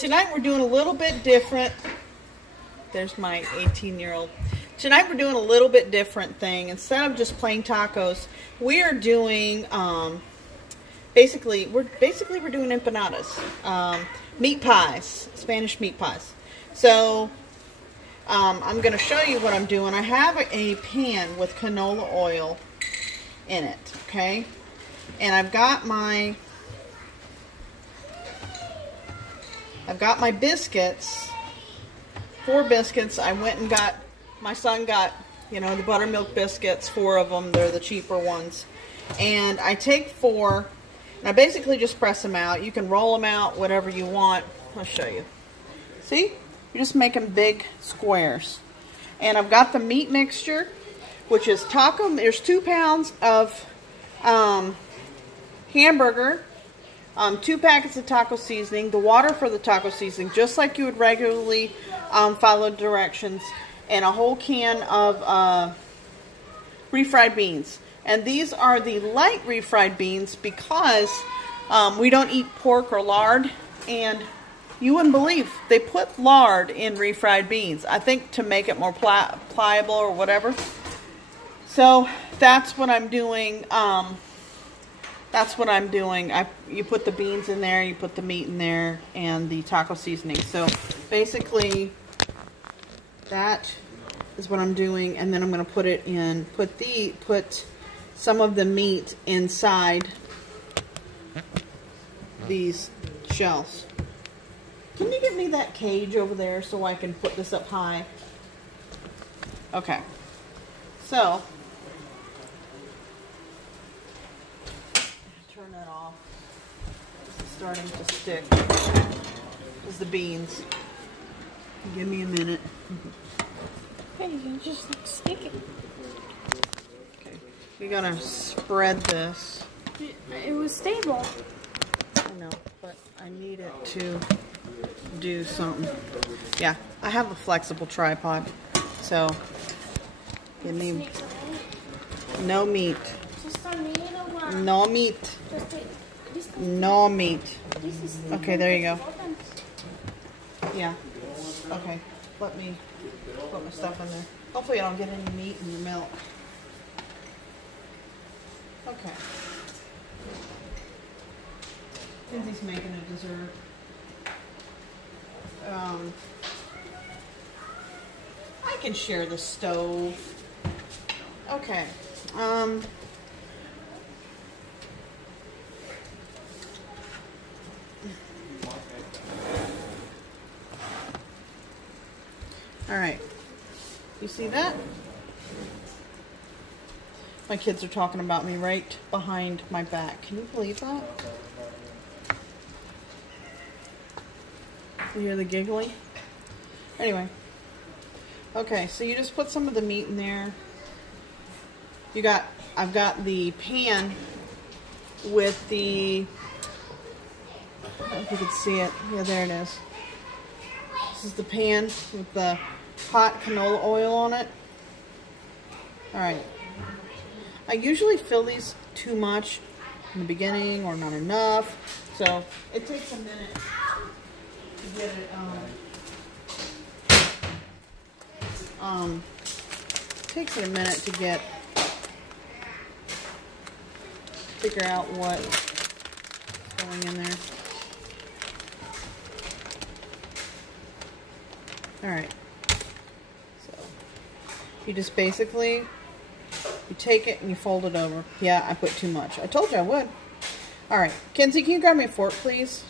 Tonight we're doing a little bit different. There's my 18-year-old. Tonight we're doing a little bit different thing. Instead of just plain tacos, we are doing basically we're doing empanadas, meat pies, Spanish meat pies. So I'm going to show you what I'm doing. I have a pan with canola oil in it, okay? And I've got my biscuits, 4 biscuits. I went and got, my son got, you know, the buttermilk biscuits, 4 of them. They're the cheaper ones. And I take 4, and I basically just press them out. You can roll them out, whatever you want. I'll show you. See? You just make them big squares. And I've got the meat mixture, which is taco. There's 2 pounds of hamburger, 2 packets of taco seasoning, the water for the taco seasoning, just like you would regularly follow directions, and a whole can of refried beans. And these are the light refried beans because we don't eat pork or lard, and you wouldn't believe they put lard in refried beans, I think to make it more pliable or whatever. So that's what I'm doing. You put the beans in there, you put the meat in there, and the taco seasoning. So basically, that is what I'm doing. And then I'm going to put it in, put some of the meat inside these shells. Can you get me that cage over there so I can put this up high? Okay. So turn that off. This is starting to stick. This is the beans. Give me a minute. Hey, you just like stick it. Okay. You're gonna spread this. It was stable. I know, but I need it to do something. Yeah, I have a flexible tripod, so give me no meat. No meat. No meat. Okay, there you go. Yeah. Okay. Let me put my stuff in there. Hopefully I don't get any meat in the milk. Okay. Lindsay's making a dessert. I can share the stove. Okay. All right. You see that? My kids are talking about me right behind my back. Can you believe that? You hear the giggling? Anyway. Okay, so you just put some of the meat in there. I've got the pan with the, I don't know if you can see it. Yeah, there it is. This is the pan with the hot canola oil on it. Alright. I usually fill these too much in the beginning or not enough. So it takes a minute to get it takes it a minute to figure out what's going in there. Alright, so you just basically, you take it and you fold it over. Yeah, I put too much. I told you I would. Alright, Kenzie, can you grab me a fork, please?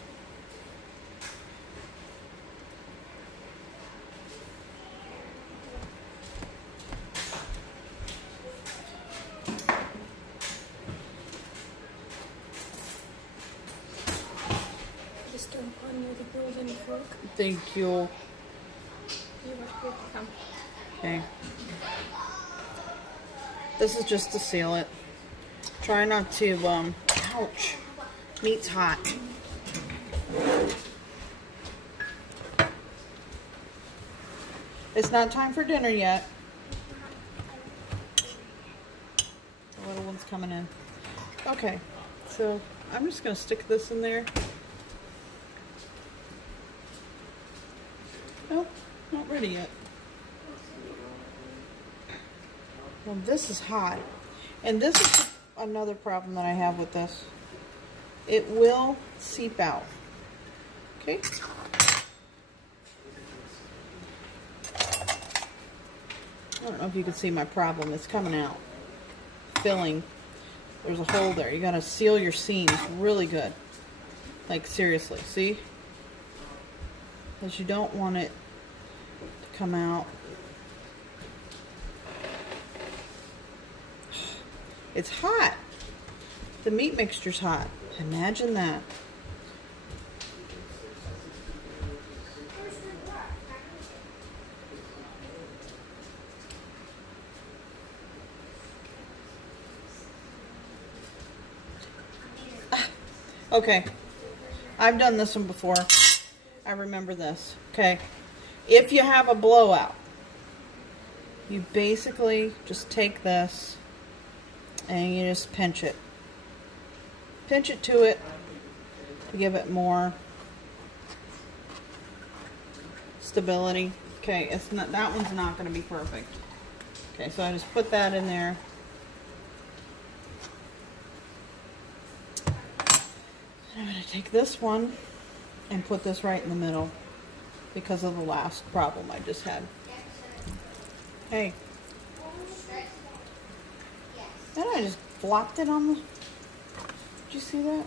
Just don't put me the golden fork. Thank you. You are welcome. Okay. This is just to seal it. Try not to, ouch. Meat's hot. It's not time for dinner yet. The little one's coming in. Okay, so I'm just going to stick this in there. Nope, not ready yet. Well, this is hot. And this is another problem that I have with this. It will seep out. Okay? I don't know if you can see my problem. It's coming out. Filling. There's a hole there. You gotta seal your seams really good. Like, seriously. See? Because you don't want it to come out. It's hot. The meat mixture's hot. Imagine that. Okay. I've done this one before. I remember this. Okay. If you have a blowout, you basically just take this and you just pinch it. Pinch it to it to give it more stability. Okay, it's not, that one's not going to be perfect. Okay, so I just put that in there. I'm going to take this one and put this right in the middle because of the last problem I just had. Hey. And I just flopped it on the... Did you see that?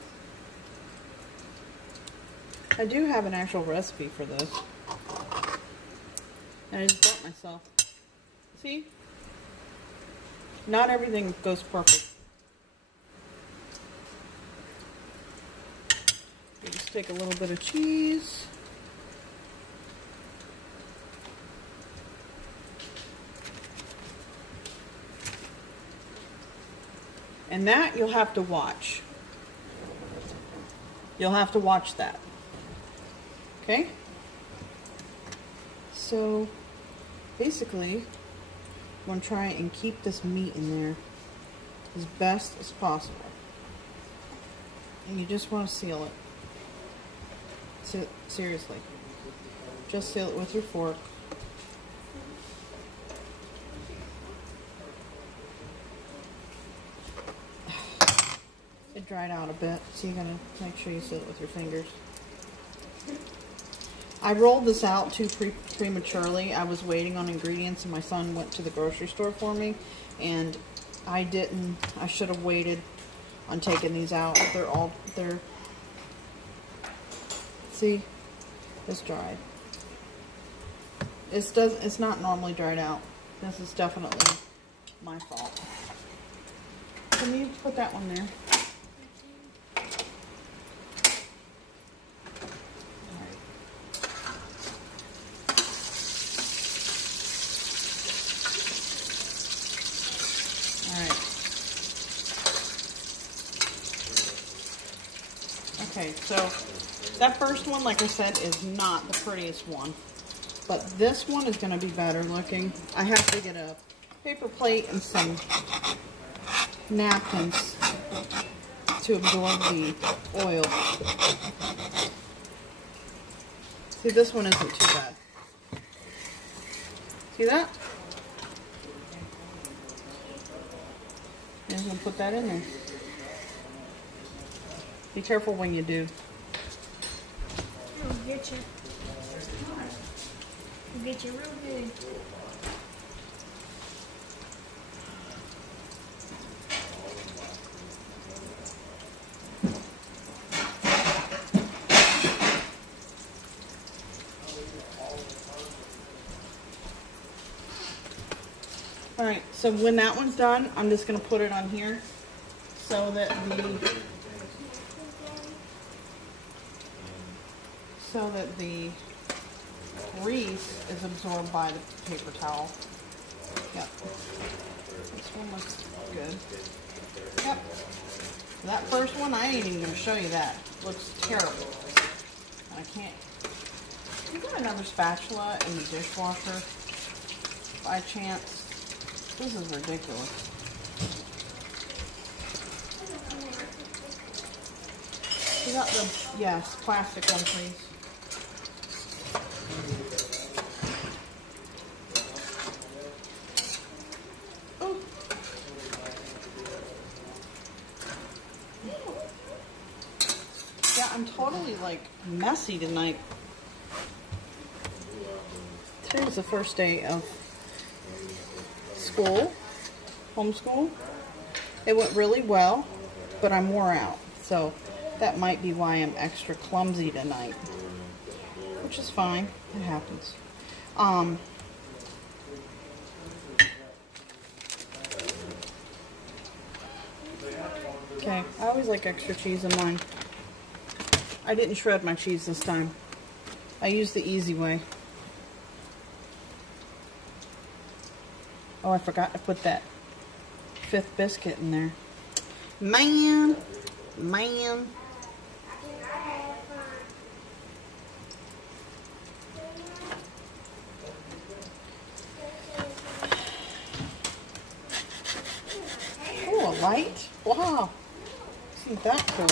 I do have an actual recipe for this. And I just burnt myself. See? Not everything goes perfect. You just take a little bit of cheese. And that you'll have to watch. You'll have to watch that. Okay? So, basically, I'm going to try and keep this meat in there as best as possible. And you just want to seal it. Seriously. Just seal it with your fork. It dried out a bit, so you gotta make sure you seal it with your fingers. I rolled this out too prematurely. I was waiting on ingredients and my son went to the grocery store for me, and I didn't. I should have waited on taking these out. They're see, it's dried. It's not normally dried out. This is definitely my fault. Can you put that one there? Okay, so that first one, like I said, is not the prettiest one. But this one is going to be better looking. I have to get a paper plate and some napkins to absorb the oil. See, this one isn't too bad. See that? I'm going to put that in there. Be careful when you do. It'll get you. It'll get you real good. Alright, so when that one's done, I'm just going to put it on here so that the grease is absorbed by the paper towel. Yep. This one looks good. Yep. That first one, I ain't even going to show you that. It looks terrible. And I can't... You got another spatula in the dishwasher by chance? This is ridiculous. You got the, yes, plastic one, please. messy tonight. Today was the first day of school, homeschool. It went really well, but I'm wore out. So that might be why I'm extra clumsy tonight, which is fine. It happens. Okay, I always like extra cheese in mine. I didn't shred my cheese this time. I used the easy way. Oh, I forgot to put that 5th biscuit in there. Man. Oh, a light? Wow. Isn't that cool?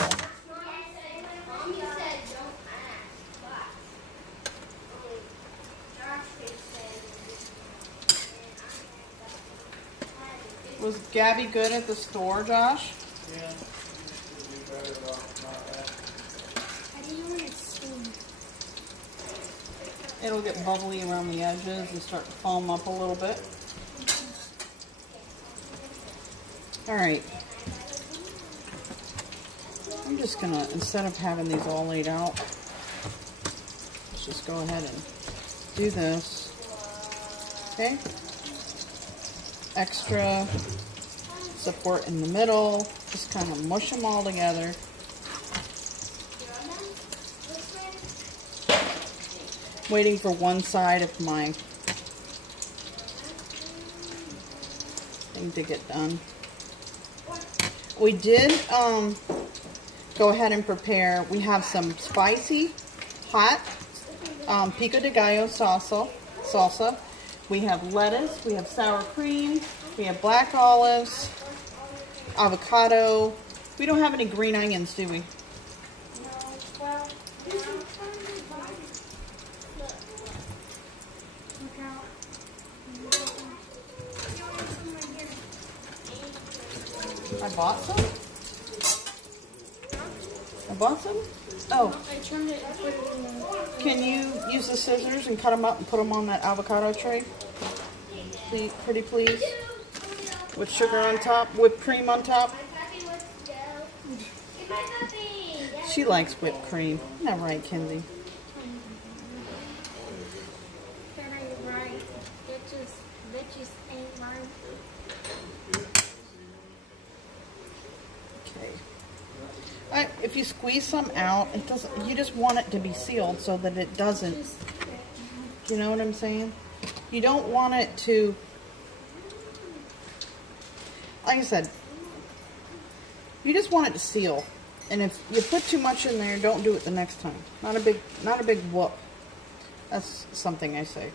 Was Gabby good at the store, Josh? Yeah. I didn't want to steam. It'll get bubbly around the edges and start to foam up a little bit. Alright. I'm just gonna, instead of having these all laid out, let's just go ahead and do this. Okay? Extra support in the middle. Just kind of mush them all together. Waiting for one side of my thing to get done. We did go ahead and prepare. We have some spicy, hot pico de gallo salsa. We have lettuce, we have sour cream, we have black olives, avocado. We don't have any green onions, do we? No, well, look out. I bought some? I bought some? Oh. I turned it and put it in the... Can you use the scissors and cut them up and put them on that avocado tray? Please, pretty please. With sugar on top, whipped cream on top. She likes whipped cream. Isn't that right, Kenzie? That ain't right. That just ain't right. Okay. If you squeeze some out, it doesn't. You just want it to be sealed so that it doesn't. Do you know what I'm saying? You don't want it to. Like I said, you just want it to seal. And if you put too much in there, don't do it the next time. Not a big whoop. That's something I say.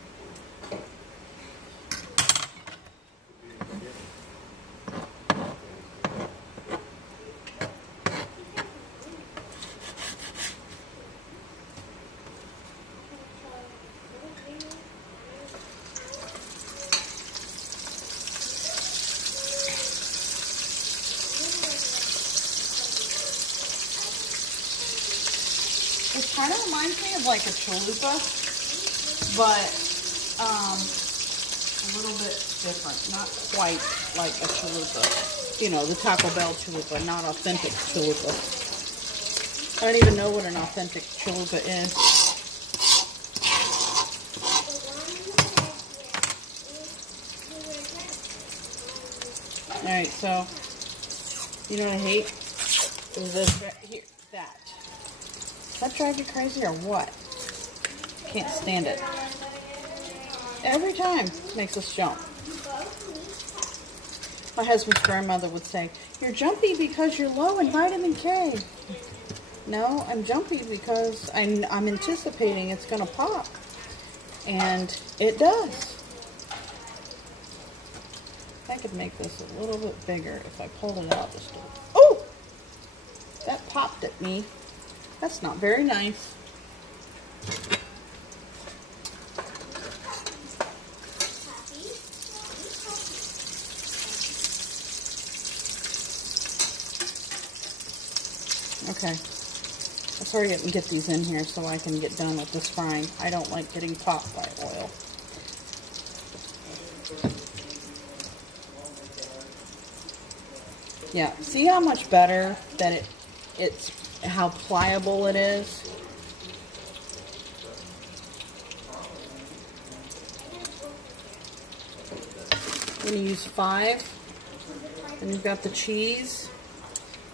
It kind of reminds me of like a chalupa, but a little bit different. Not quite like a chalupa. You know, the Taco Bell chalupa, not authentic chalupa. I don't even know what an authentic chalupa is. Alright, so, you know what I hate? Is this right here, that. Does that drive you crazy or what? Can't stand it. Every time it makes us jump. My husband's grandmother would say, "You're jumpy because you're low in vitamin K." No, I'm jumpy because I'm anticipating it's going to pop. And it does. I could make this a little bit bigger if I pulled it out just a little. Oh! That popped at me. That's not very nice. Okay. I Let's hurry up and get these in here so I can get done with this frying. I don't like getting popped by oil. Yeah, see how much better that it's how pliable it is? I'm going to use 5. And you've got the cheese.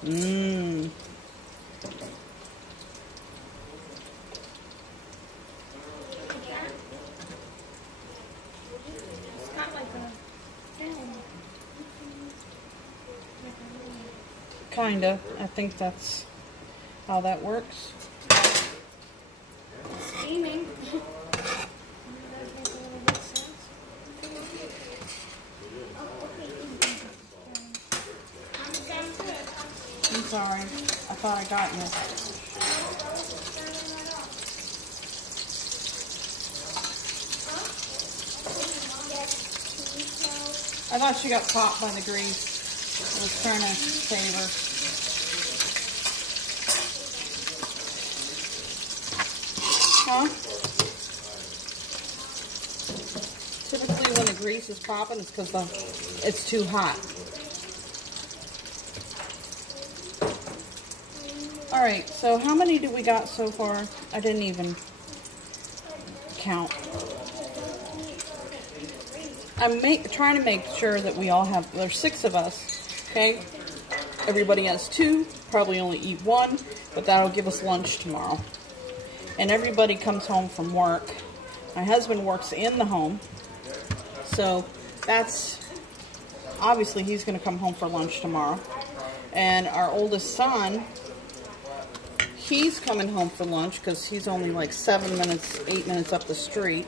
Mmm. Kinda. I think that's how that works. Steaming. I'm sorry. I thought I got you. I thought she got popped by the grease. I was trying to save her. Huh? Typically when the grease is popping, it's because it's too hot. Alright, so how many do we got so far? I didn't even count. I'm trying to make sure that we all have, there's 6 of us, okay? Everybody has 2, probably only eat 1, but that'll give us lunch tomorrow. And everybody comes home from work. My husband works in the home, so that's, obviously he's going to come home for lunch tomorrow. And our oldest son, he's coming home for lunch because he's only like 8 minutes up the street.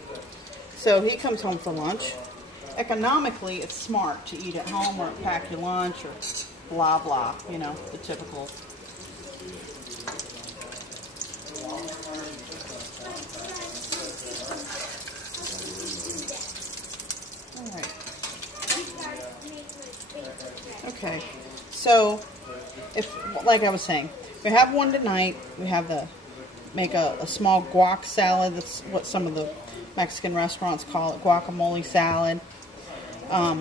So he comes home for lunch. Economically, it's smart to eat at home or pack your lunch or blah, blah, you know, the typical. All right. Okay, so if, like I was saying, we have one tonight. We have make a small guac salad. That's what some of the Mexican restaurants call it, guacamole salad,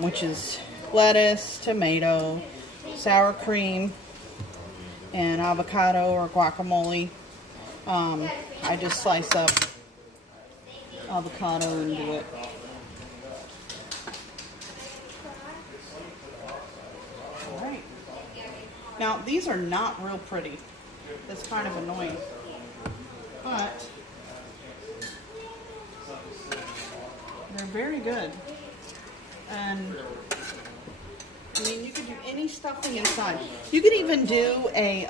which is lettuce, tomato, sour cream, and avocado or guacamole. I just slice up avocado and do it. All right. Now, these are not real pretty. That's kind of annoying. But they're very good. And I mean, you could do any stuffing inside. You could even do a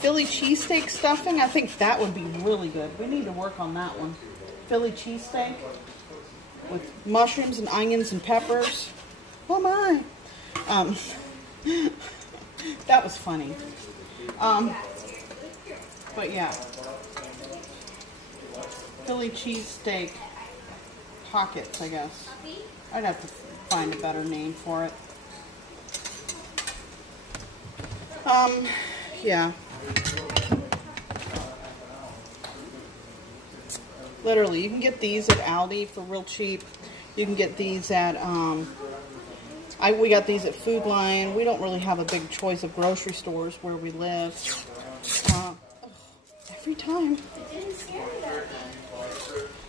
Philly cheesesteak stuffing. I think that would be really good. We need to work on that one. Philly cheesesteak with mushrooms and onions and peppers. Oh my! That was funny. But yeah, Philly cheesesteak pockets, I guess. I'd have to find a better name for it. Yeah. Literally, you can get these at Aldi for real cheap. You can get these at, we got these at Food Lion. We don't really have a big choice of grocery stores where we live. Every time.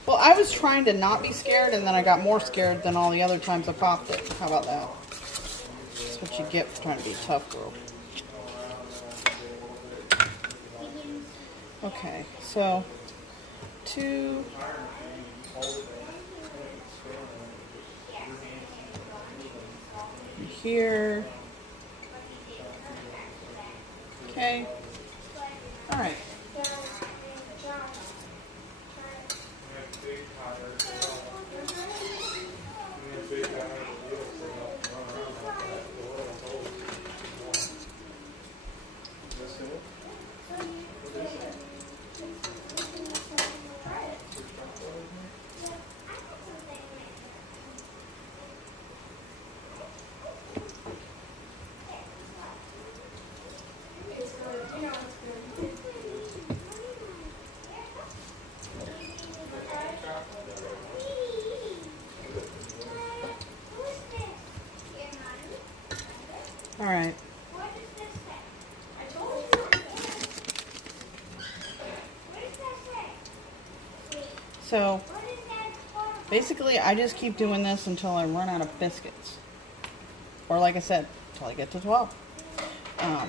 Well, I was trying to not be scared, and then I got more scared than all the other times I popped it. How about that? That's what you get for trying to be a tough girl. Okay, so 2. Here. Okay. All right. Alright. So, basically, I just keep doing this until I run out of biscuits. Or like I said, until I get to 12. Oh,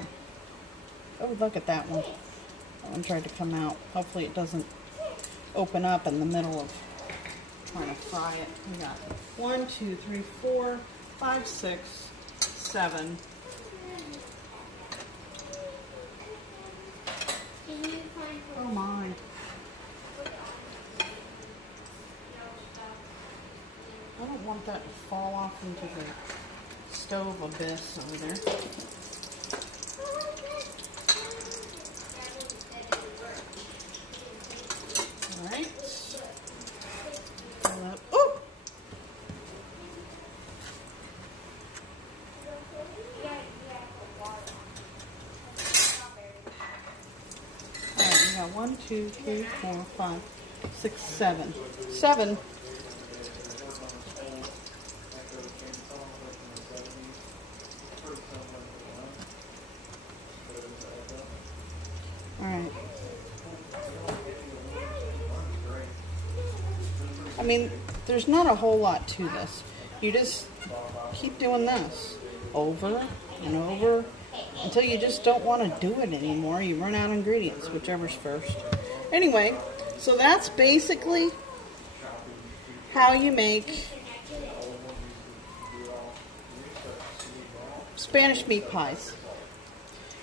look at that one. That one tried to come out. Hopefully it doesn't open up in the middle of trying to fry it. We got 1, 2, 3, 4, 5, 6, 7. Oh my. I don't want that to fall off into the stove abyss over there. Alright. Oh! Alright, we got 1, 2, 3, 4, 5, 6, 7. 7. Alright. I mean, there's not a whole lot to this. You just keep doing this over and over until you just don't want to do it anymore. You run out of ingredients, whichever's first. Anyway, so that's basically how you make Spanish meat pies.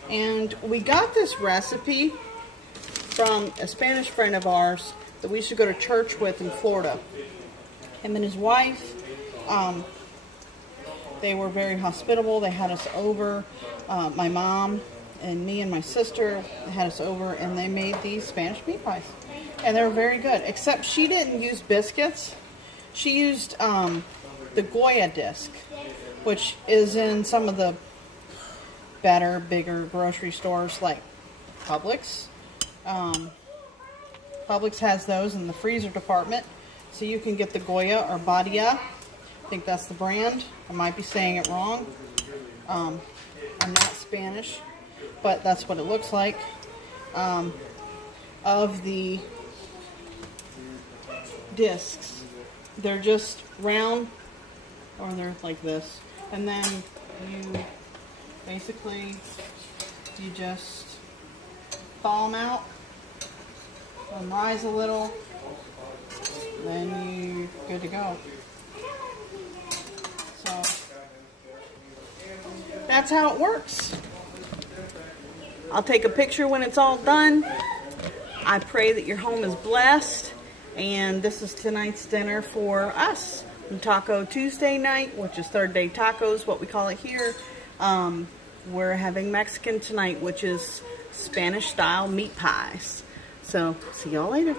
And we got this recipe from a Spanish friend of ours that we used to go to church with in Florida. Him and his wife, they were very hospitable. They had us over. My mom and me and my sister had us over, and they made these Spanish meat pies. And they were very good, except she didn't use biscuits. She used the Goya disc, which is in some of the better, bigger grocery stores like Publix. Publix has those in the freezer department, so you can get the Goya or Badia. I think that's the brand. I might be saying it wrong. I'm not Spanish, but that's what it looks like. Of the discs, they're just round, or they're like this, and then you basically just thaw them out, let them rise a little, then you're good to go. So that's how it works. I'll take a picture when it's all done. I pray that your home is blessed, and this is tonight's dinner for us on Taco Tuesday night, which is third day tacos, what we call it here. We're having Mexican tonight, which is Spanish style meat pies. So see y'all later.